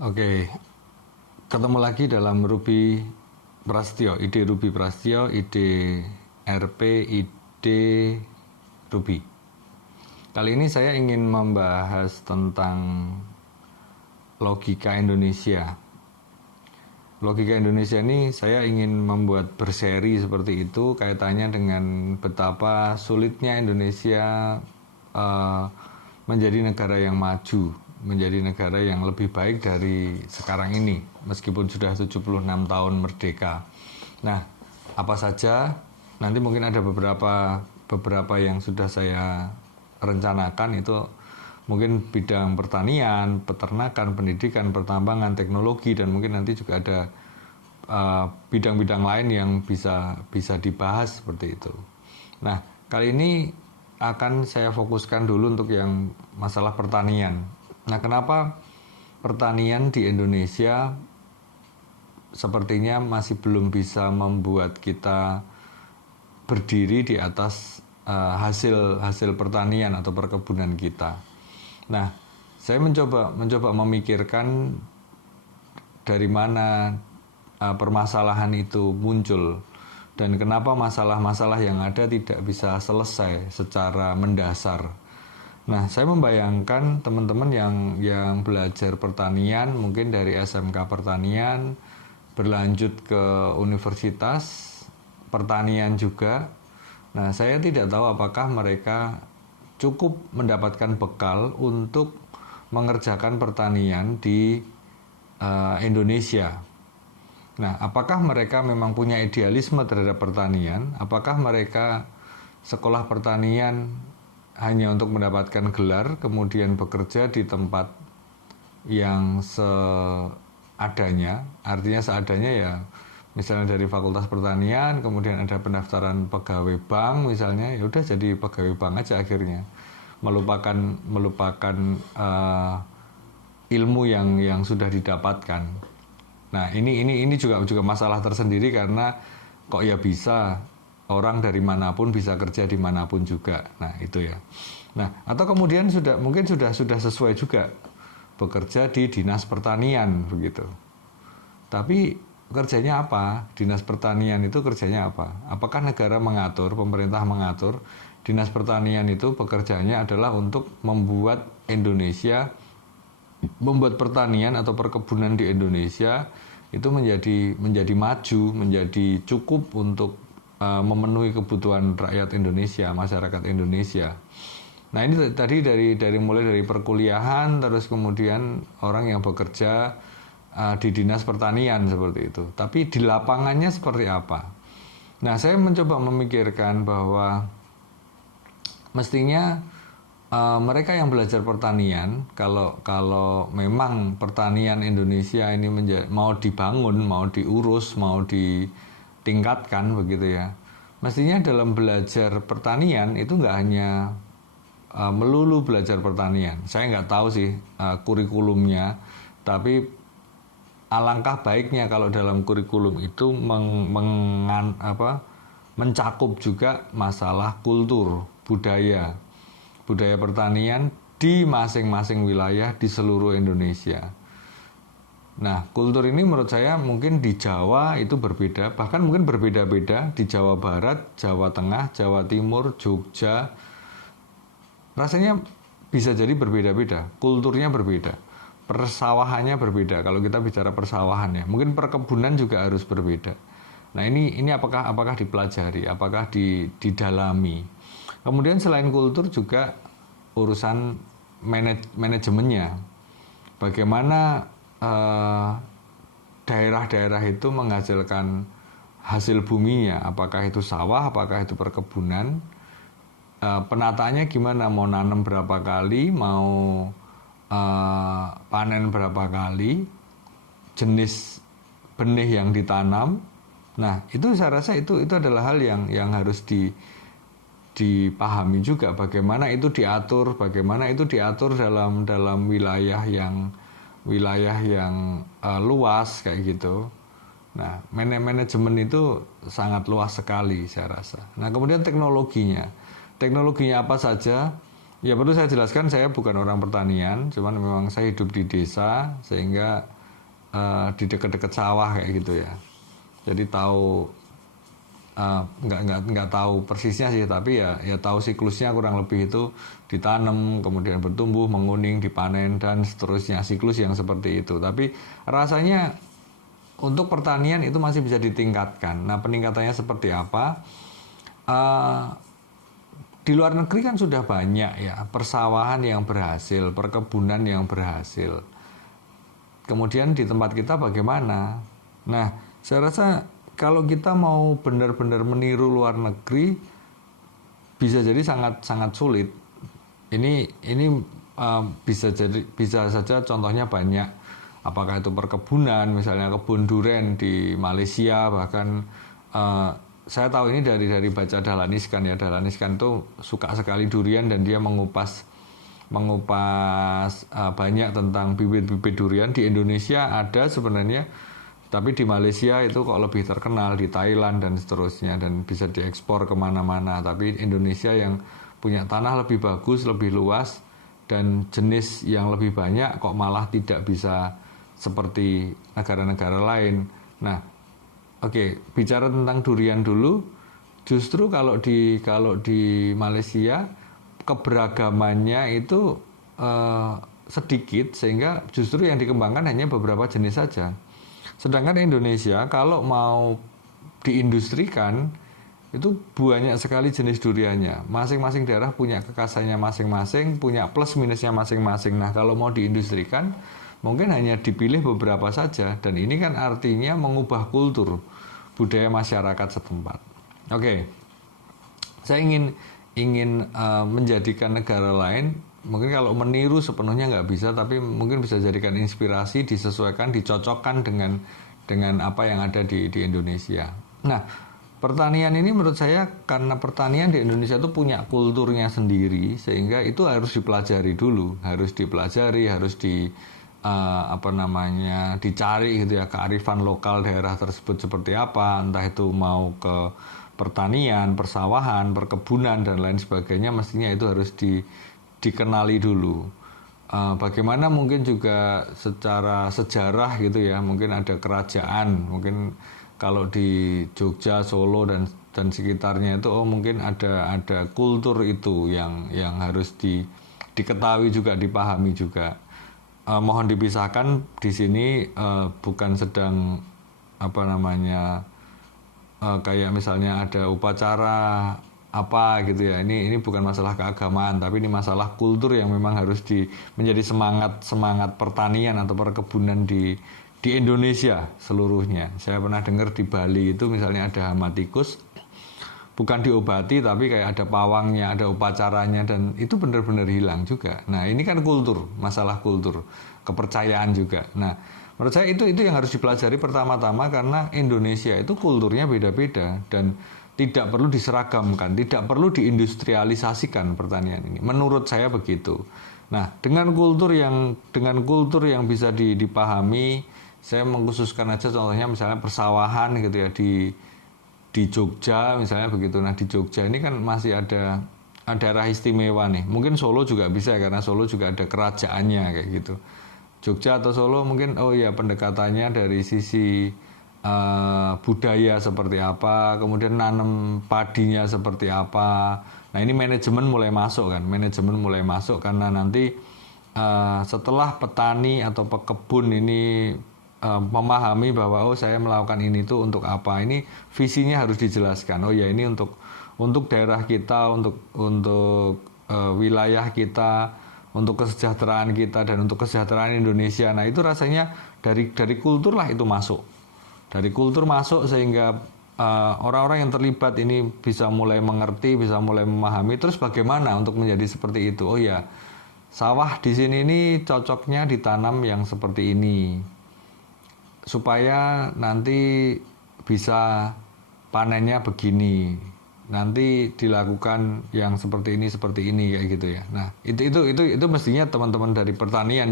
Oke, ketemu lagi dalam Ruby Prasetyo, ide Ruby Prasetyo, ide RP, ide Ruby. Kali ini saya ingin membahas tentang logika Indonesia. Logika Indonesia ini saya ingin membuat berseri seperti itu, kaitannya dengan betapa sulitnya Indonesia menjadi negara yang maju, menjadi negara yang lebih baik dari sekarang ini, meskipun sudah 76 tahun merdeka. Nah, apa saja? Nanti mungkin ada beberapa yang sudah saya rencanakan, itu mungkin bidang pertanian, peternakan, pendidikan, pertambangan, teknologi, dan mungkin nanti juga ada bidang-bidang lain yang bisa dibahas seperti itu. Nah, kali ini akan saya fokuskan dulu untuk yang masalah pertanian. Nah, kenapa pertanian di Indonesia sepertinya masih belum bisa membuat kita berdiri di atas hasil pertanian atau perkebunan kita. Nah, saya mencoba memikirkan dari mana permasalahan itu muncul dan kenapa masalah-masalah yang ada tidak bisa selesai secara mendasar. Nah, saya membayangkan teman-teman yang belajar pertanian, mungkin dari SMK Pertanian, berlanjut ke universitas pertanian juga. Nah, saya tidak tahu apakah mereka cukup mendapatkan bekal untuk mengerjakan pertanian di Indonesia. Nah, apakah mereka memang punya idealisme terhadap pertanian? Apakah mereka sekolah pertanian hanya untuk mendapatkan gelar, kemudian bekerja di tempat yang seadanya, artinya seadanya ya, misalnya dari Fakultas Pertanian, kemudian ada pendaftaran pegawai bank misalnya, ya udah jadi pegawai bank aja akhirnya, melupakan ilmu yang sudah didapatkan. Nah, ini juga masalah tersendiri, karena kok ya bisa orang dari manapun bisa kerja di manapun juga. Nah, itu ya. Nah, atau kemudian mungkin sudah sesuai juga bekerja di Dinas Pertanian begitu. Tapi kerjanya apa? Dinas Pertanian itu kerjanya apa? Apakah negara mengatur, pemerintah mengatur? Dinas Pertanian itu pekerjaannya adalah untuk membuat pertanian atau perkebunan di Indonesia itu menjadi maju, menjadi cukup untuk memenuhi kebutuhan rakyat Indonesia, masyarakat Indonesia. Nah, ini tadi mulai dari perkuliahan, terus kemudian orang yang bekerja di Dinas Pertanian seperti itu. Tapi di lapangannya seperti apa? Nah, saya mencoba memikirkan bahwa mestinya mereka yang belajar pertanian, kalau memang pertanian Indonesia ini mau dibangun, mau diurus, mau ditingkatkan begitu ya, mestinya dalam belajar pertanian itu nggak hanya melulu belajar pertanian. Saya nggak tahu sih kurikulumnya, tapi alangkah baiknya kalau dalam kurikulum itu mencakup juga masalah kultur, budaya pertanian di masing-masing wilayah di seluruh Indonesia. Nah, kultur ini menurut saya mungkin di Jawa itu berbeda, bahkan mungkin berbeda-beda di Jawa Barat, Jawa Tengah, Jawa Timur, Jogja. Rasanya bisa jadi berbeda-beda, kulturnya berbeda, persawahannya berbeda. Kalau kita bicara persawahan ya, mungkin perkebunan juga harus berbeda. Nah, ini apakah dipelajari, apakah didalami? Kemudian selain kultur juga urusan manajemennya. Bagaimana daerah-daerah itu menghasilkan hasil buminya, apakah itu sawah, apakah itu perkebunan, penataannya gimana, mau nanam berapa kali, mau panen berapa kali, jenis benih yang ditanam. Nah, itu saya rasa itu adalah hal yang harus dipahami juga, bagaimana itu diatur dalam wilayah yang luas kayak gitu. Nah, manajemen itu sangat luas sekali saya rasa. Nah, kemudian teknologinya apa saja Ya perlu saya jelaskan, saya bukan orang pertanian, cuman memang saya hidup di desa sehingga di dekat-dekat sawah kayak gitu ya. Jadi tahu nggak tahu persisnya sih, tapi ya tahu siklusnya kurang lebih itu ditanam, kemudian bertumbuh, menguning, dipanen dan seterusnya, siklus yang seperti itu. Tapi rasanya untuk pertanian itu masih bisa ditingkatkan. Nah peningkatannya seperti apa? Di luar negeri kan sudah banyak ya persawahan yang berhasil, perkebunan yang berhasil. Kemudian di tempat kita bagaimana? Nah, saya rasa kalau kita mau benar-benar meniru luar negeri bisa jadi sangat sulit. Ini bisa saja contohnya banyak. Apakah itu perkebunan, misalnya kebun duren di Malaysia, bahkan saya tahu ini dari baca Dahlan Iskan ya. Dahlan Iskan tuh suka sekali durian dan dia mengupas banyak tentang bibit-bibit durian. Di Indonesia ada sebenarnya, tapi di Malaysia itu kok lebih terkenal, di Thailand dan seterusnya, dan bisa diekspor kemana-mana. Tapi Indonesia yang punya tanah lebih bagus, lebih luas, dan jenis yang lebih banyak kok malah tidak bisa seperti negara-negara lain. Nah, oke, bicara tentang durian dulu. Justru kalau di Malaysia keberagamannya itu sedikit, sehingga justru yang dikembangkan hanya beberapa jenis saja. Sedangkan Indonesia kalau mau diindustrikan itu banyak sekali jenis duriannya. Masing-masing daerah punya kekhasannya masing-masing, punya plus minusnya masing-masing. Nah, kalau mau diindustrikan mungkin hanya dipilih beberapa saja, dan ini kan artinya mengubah kultur budaya masyarakat setempat. Oke. Saya ingin menjadikan negara lain, mungkin kalau meniru sepenuhnya nggak bisa, tapi mungkin bisa jadikan inspirasi, disesuaikan, dicocokkan dengan apa yang ada di Indonesia. Nah, pertanian ini menurut saya karena pertanian di Indonesia itu punya kulturnya sendiri, sehingga itu harus dipelajari dulu, harus dicari gitu ya, kearifan lokal daerah tersebut seperti apa, entah itu mau ke pertanian, persawahan, perkebunan dan lain sebagainya, mestinya itu harus dikenali dulu. Bagaimana mungkin juga secara sejarah gitu ya, mungkin ada kerajaan, mungkin kalau di Jogja, Solo dan sekitarnya itu mungkin ada kultur itu yang harus diketahui juga, dipahami juga. Mohon dipisahkan di sini, bukan sedang kayak misalnya ada upacara apa gitu ya. Ini bukan masalah keagamaan, tapi ini masalah kultur yang memang harus menjadi semangat pertanian atau perkebunan di Indonesia seluruhnya. Saya pernah dengar di Bali itu misalnya ada hama tikus, bukan diobati tapi kayak ada pawangnya, ada upacaranya, dan itu benar-benar hilang juga. Nah, ini kan kultur, masalah kultur, kepercayaan juga. Nah, menurut saya itu yang harus dipelajari pertama-tama, karena Indonesia itu kulturnya beda-beda dan tidak perlu diseragamkan, tidak perlu diindustrialisasikan pertanian ini. Menurut saya begitu. Nah, dengan kultur yang bisa dipahami, saya mengkhususkan aja contohnya misalnya persawahan gitu ya di Jogja misalnya begitu. Nah, di Jogja ini kan masih ada daerah istimewa nih. Mungkin Solo juga bisa karena Solo juga ada kerajaannya kayak gitu. Jogja atau Solo mungkin pendekatannya dari sisi budaya seperti apa, kemudian nanam padinya seperti apa. Nah, ini manajemen mulai masuk karena nanti setelah petani atau pekebun ini memahami bahwa saya melakukan ini tuh untuk apa, ini visinya harus dijelaskan. Ini untuk daerah kita, untuk wilayah kita, untuk kesejahteraan kita dan untuk kesejahteraan Indonesia. Nah, itu rasanya dari kultur lah itu masuk. Dari kultur masuk sehingga orang-orang yang terlibat ini bisa mulai mengerti, bisa mulai memahami. Terus bagaimana untuk menjadi seperti itu? Sawah di sini ini cocoknya ditanam yang seperti ini, supaya nanti bisa panennya begini, nanti dilakukan yang seperti ini kayak gitu ya. Nah, itu mestinya teman-teman dari pertanian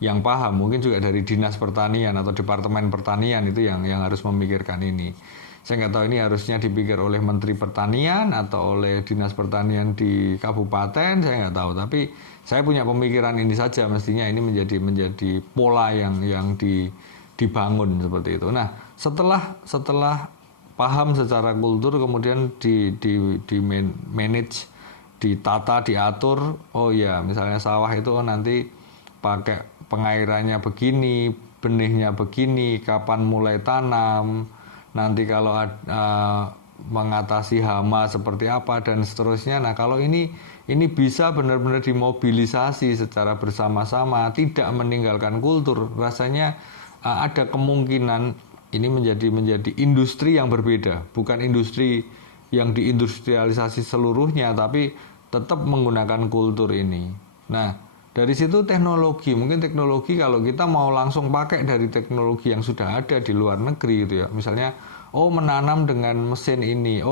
yang paham, mungkin juga dari dinas pertanian atau departemen pertanian itu yang harus memikirkan ini. Saya nggak tahu ini harusnya dipikir oleh Menteri Pertanian atau oleh Dinas Pertanian di kabupaten, saya nggak tahu. Tapi saya punya pemikiran ini saja, mestinya ini menjadi pola yang dibangun seperti itu. Nah, setelah paham secara kultur, kemudian di manage, ditata, diatur. Oh ya, misalnya sawah itu nanti pakai pengairannya begini, benihnya begini, kapan mulai tanam, nanti kalau mengatasi hama seperti apa dan seterusnya. Nah, kalau ini bisa benar-benar dimobilisasi secara bersama-sama, tidak meninggalkan kultur, rasanya ada kemungkinan ini menjadi industri yang berbeda, bukan industri yang diindustrialisasi seluruhnya, tapi tetap menggunakan kultur ini. Nah, dari situ mungkin teknologi kalau kita mau langsung pakai dari teknologi yang sudah ada di luar negeri gitu ya. Misalnya, menanam dengan mesin ini,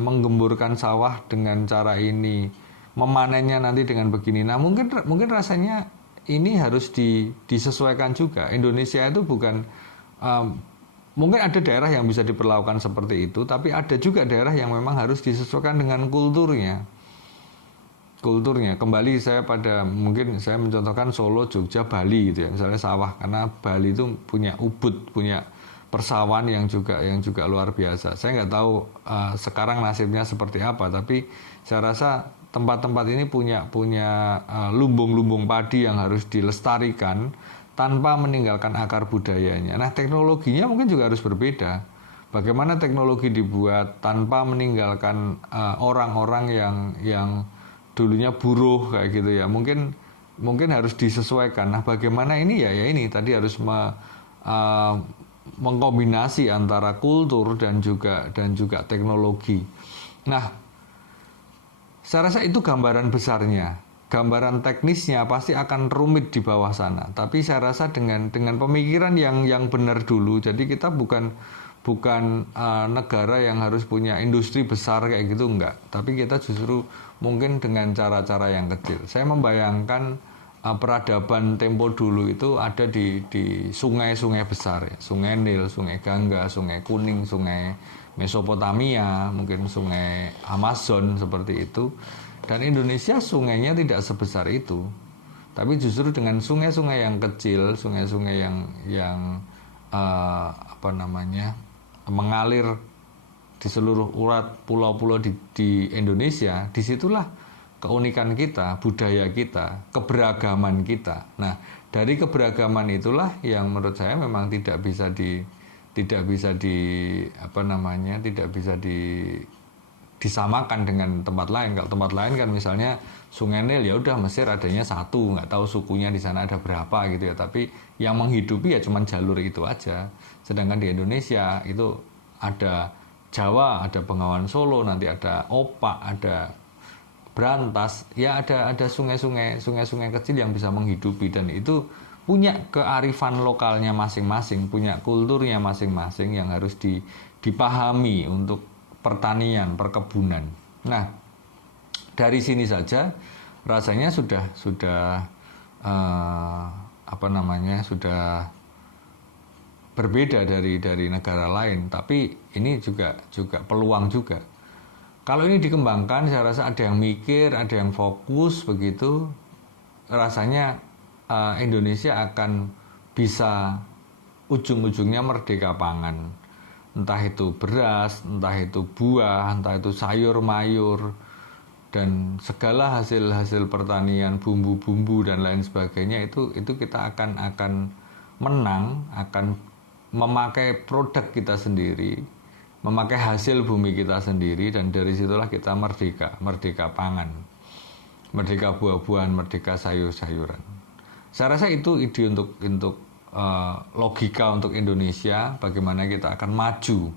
menggemburkan sawah dengan cara ini, memanennya nanti dengan begini. Nah, mungkin rasanya ini harus disesuaikan juga. Indonesia itu bukan mungkin ada daerah yang bisa diperlakukan seperti itu, tapi ada juga daerah yang memang harus disesuaikan dengan kulturnya. Kembali mungkin saya mencontohkan Solo, Jogja, Bali gitu ya, misalnya sawah, karena Bali itu punya ubud, punya persawahan yang juga luar biasa. Saya nggak tahu sekarang nasibnya seperti apa, tapi saya rasa tempat-tempat ini punya lumbung-lumbung padi yang harus dilestarikan tanpa meninggalkan akar budayanya. Nah, teknologinya mungkin juga harus berbeda. Bagaimana teknologi dibuat tanpa meninggalkan orang-orang yang dulunya buruh kayak gitu ya, mungkin harus disesuaikan. Nah, bagaimana ini ya ini tadi harus mengkombinasi antara kultur dan juga teknologi. Nah, saya rasa itu gambaran besarnya. Gambaran teknisnya pasti akan rumit di bawah sana. Tapi saya rasa dengan pemikiran yang benar dulu, jadi kita bukan negara yang harus punya industri besar kayak gitu, enggak. Tapi kita justru mungkin dengan cara-cara yang kecil. Saya membayangkan peradaban tempo dulu itu ada di sungai-sungai besar ya. Sungai Nil, Sungai Gangga, Sungai Kuning, Sungai Mesopotamia, mungkin Sungai Amazon seperti itu. Dan Indonesia sungainya tidak sebesar itu. Tapi justru dengan sungai-sungai yang kecil, sungai-sungai yang mengalir di seluruh urat pulau-pulau di Indonesia, disitulah keunikan kita, budaya kita, keberagaman kita. Nah, dari keberagaman itulah yang menurut saya memang tidak bisa disamakan dengan tempat lain. Kalau tempat lain kan misalnya Sungai Nil, ya udah Mesir adanya satu, nggak tahu sukunya di sana ada berapa gitu ya. Tapi yang menghidupi ya cuma jalur itu aja. Sedangkan di Indonesia itu ada Jawa, ada Bengawan Solo, nanti ada Opak, ada Brantas, ya ada sungai-sungai kecil yang bisa menghidupi, dan itu punya kearifan lokalnya masing-masing, punya kulturnya masing-masing yang harus dipahami untuk pertanian, perkebunan. Nah, dari sini saja rasanya sudah berbeda dari negara lain, tapi ini juga peluang juga. Kalau ini dikembangkan, saya rasa ada yang mikir, ada yang fokus begitu, rasanya Indonesia akan bisa ujung-ujungnya merdeka pangan. Entah itu beras, entah itu buah, entah itu sayur mayur, dan segala hasil pertanian, bumbu-bumbu dan lain sebagainya, itu kita akan menang, akan memakai produk kita sendiri, memakai hasil bumi kita sendiri, dan dari situlah kita merdeka pangan, merdeka buah-buahan, merdeka sayur-sayuran. Saya rasa itu ide untuk logika untuk Indonesia, bagaimana kita akan maju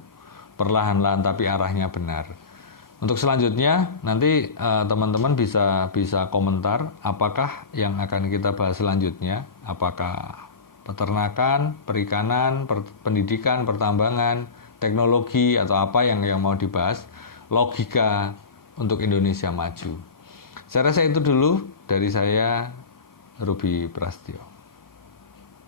perlahan-lahan tapi arahnya benar. Untuk selanjutnya nanti teman-teman bisa komentar apakah yang akan kita bahas selanjutnya, apakah peternakan, perikanan, pendidikan, pertambangan, teknologi, atau apa yang mau dibahas, logika untuk Indonesia maju. Saya rasa itu dulu dari saya, Ruby Prastyo.